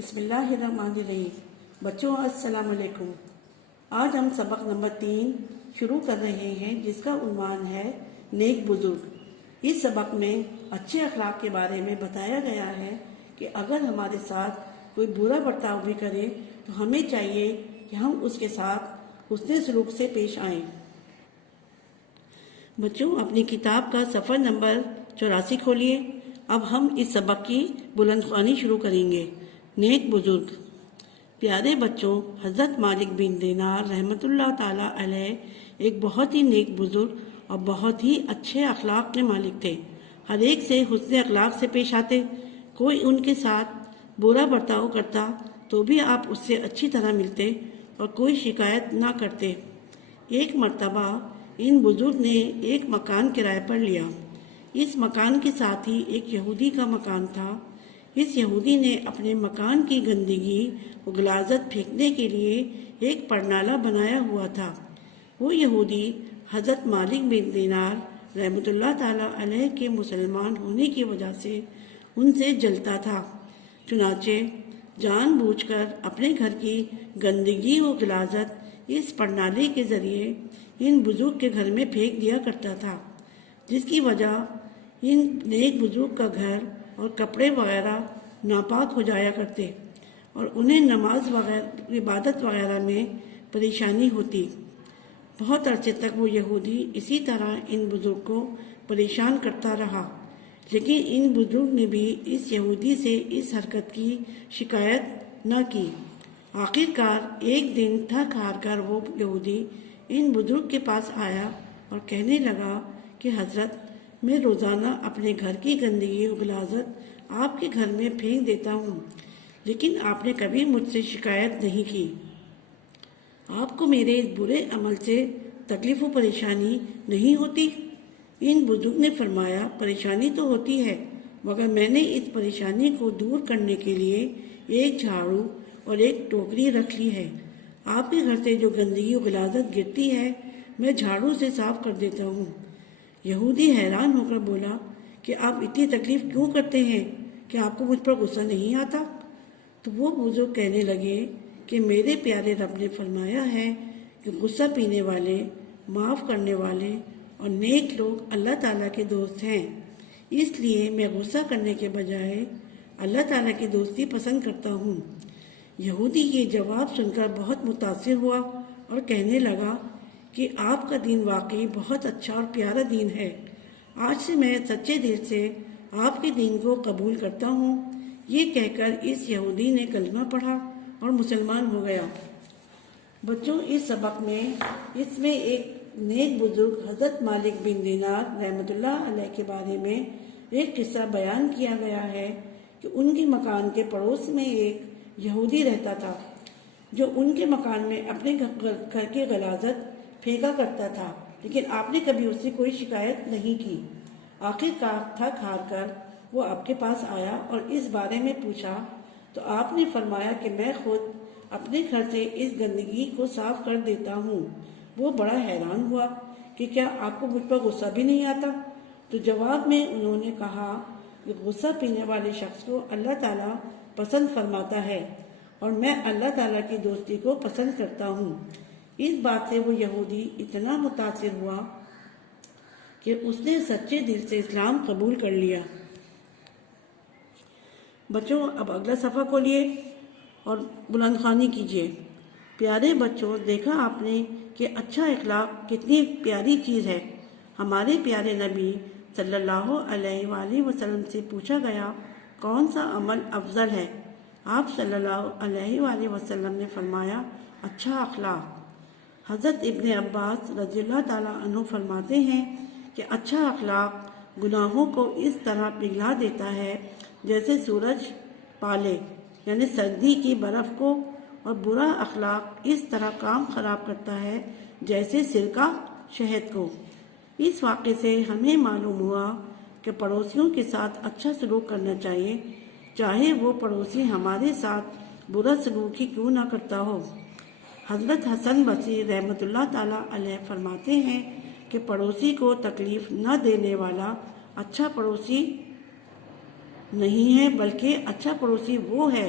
بسم اللہ الرحمن الرحیم۔ بچوں السلام علیکم۔ آج ہم سبق نمبر 3 شروع کر رہے ہیں جس کا عنوان ہے نیک بزرگ۔ اس سبق میں اچھے اخلاق کے بارے میں بتایا گیا ہے کہ اگر ہمارے ساتھ کوئی برا برتاؤ بھی کرے تو ہمیں چاہیے کہ ہم اس کے ساتھ حسن سلوک سے پیش آئیں۔ بچوں اپنی کتاب کا صفحہ نمبر 84 کھولیے۔ اب ہم اس سبق کی بلند خوانی شروع کریں گے۔ نیک بزرگ۔ پیارے بچوں، حضرت مالک بن دینار رحمۃ اللہ تعالیٰ علیہ ایک بہت ہی نیک بزرگ اور بہت ہی اچھے اخلاق کے مالک تھے۔ ہر ایک سے حسن اخلاق سے پیش آتے۔ کوئی ان کے ساتھ برا برتاؤ کرتا تو بھی آپ اس سے اچھی طرح ملتے اور کوئی شکایت نہ کرتے۔ ایک مرتبہ ان بزرگ نے ایک مکان کرائے پر لیا۔ اس مکان کے ساتھ ہی ایک یہودی کا مکان تھا۔ اس یہودی نے اپنے مکان کی گندگی و غلاظت پھینکنے کے لیے ایک پرنالہ بنایا ہوا تھا۔ وہ یہودی حضرت مالک بن دینار رحمۃ اللہ تعالیٰ علیہ کے مسلمان ہونے کی وجہ سے ان سے جلتا تھا، چنانچہ جان بوجھ کر اپنے گھر کی گندگی و غلاظت اس پرنالے کے ذریعے ان بزرگ کے گھر میں پھینک دیا کرتا تھا، جس کی وجہ ان نیک بزرگ کا گھر اور کپڑے وغیرہ ناپاک ہو جایا کرتے اور انہیں نماز وغیرہ عبادت وغیرہ میں پریشانی ہوتی۔ بہت عرصے تک وہ یہودی اسی طرح ان بزرگ کو پریشان کرتا رہا، لیکن ان بزرگ نے بھی اس یہودی سے اس حرکت کی شکایت نہ کی۔ آخر کار ایک دن تھک ہار کر وہ یہودی ان بزرگ کے پاس آیا اور کہنے لگا کہ حضرت، میں روزانہ اپنے گھر کی گندگی و غلاظت آپ کے گھر میں پھینک دیتا ہوں، لیکن آپ نے کبھی مجھ سے شکایت نہیں کی۔ آپ کو میرے اس برے عمل سے تکلیف و پریشانی نہیں ہوتی؟ ان بزرگ نے فرمایا، پریشانی تو ہوتی ہے، مگر میں نے اس پریشانی کو دور کرنے کے لیے ایک جھاڑو اور ایک ٹوکری رکھ لی ہے۔ آپ کے گھر سے جو گندگی و غلاظت گرتی ہے میں جھاڑو سے صاف کر دیتا ہوں۔ یہودی حیران ہو کر بولا کہ آپ اتنی تکلیف کیوں کرتے ہیں؟ کیا آپ کو مجھ پر غصہ نہیں آتا؟ تو وہ بزرگ کہنے لگے کہ میرے پیارے رب نے فرمایا ہے کہ غصہ پینے والے، معاف کرنے والے اور نیک لوگ اللہ تعالیٰ کے دوست ہیں، اس لیے میں غصہ کرنے کے بجائے اللہ تعالیٰ کی دوستی پسند کرتا ہوں۔ یہودی یہ جواب سن کر بہت متاثر ہوا اور کہنے لگا کہ آپ کا دین واقعی بہت اچھا اور پیارا دین ہے۔ آج سے میں سچے دل سے آپ کے دین کو قبول کرتا ہوں۔ یہ کہہ کر اس یہودی نے کلمہ پڑھا اور مسلمان ہو گیا۔ بچوں اس سبق میں ایک نیک بزرگ حضرت مالک بن دینار رحمۃ اللہ علیہ کے بارے میں ایک قصہ بیان کیا گیا ہے کہ ان کے مکان کے پڑوس میں ایک یہودی رہتا تھا جو ان کے مکان میں اپنے گھر کی غلاظت پھینکا کرتا تھا، لیکن آپ نے کبھی اس سے کوئی شکایت نہیں کی۔ آخر کار تھک ہار کر وہ آپ کے پاس آیا اور اس بارے میں پوچھا تو آپ نے فرمایا کہ میں خود اپنے گھر سے اس گندگی کو صاف کر دیتا ہوں۔ وہ بڑا حیران ہوا کہ کیا آپ کو مجھ پر غصہ بھی نہیں آتا؟ تو جواب میں انہوں نے کہا کہ غصہ پینے والے شخص کو اللہ تعالیٰ پسند فرماتا ہے اور میں اللہ تعالیٰ کی دوستی کو پسند کرتا ہوں۔ اس بات سے وہ یہودی اتنا متاثر ہوا کہ اس نے سچے دل سے اسلام قبول کر لیا۔ بچوں اب اگلا صفحہ کھولیے اور بلند خوانی کیجیے۔ پیارے بچوں، دیکھا آپ نے کہ اچھا اخلاق کتنی پیاری چیز ہے۔ ہمارے پیارے نبی صلی اللہ علیہ وآلہ وسلم سے پوچھا گیا کون سا عمل افضل ہے؟ آپ صلی اللہ علیہ وآلہ وسلم نے فرمایا، اچھا اخلاق۔ حضرت ابن عباس رضی اللہ تعالیٰ عنہ فرماتے ہیں کہ اچھا اخلاق گناہوں کو اس طرح پگھلا دیتا ہے جیسے سورج پالے یعنی سردی کی برف کو، اور برا اخلاق اس طرح کام خراب کرتا ہے جیسے سرکہ شہد کو۔ اس واقعے سے ہمیں معلوم ہوا کہ پڑوسیوں کے ساتھ اچھا سلوک کرنا چاہیے، چاہے وہ پڑوسی ہمارے ساتھ برا سلوک ہی کیوں نہ کرتا ہو۔ حضرت حسن بصری رحمۃ اللہ تعالیٰ علیہ فرماتے ہیں کہ پڑوسی کو تکلیف نہ دینے والا اچھا پڑوسی نہیں ہے، بلکہ اچھا پڑوسی وہ ہے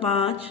5,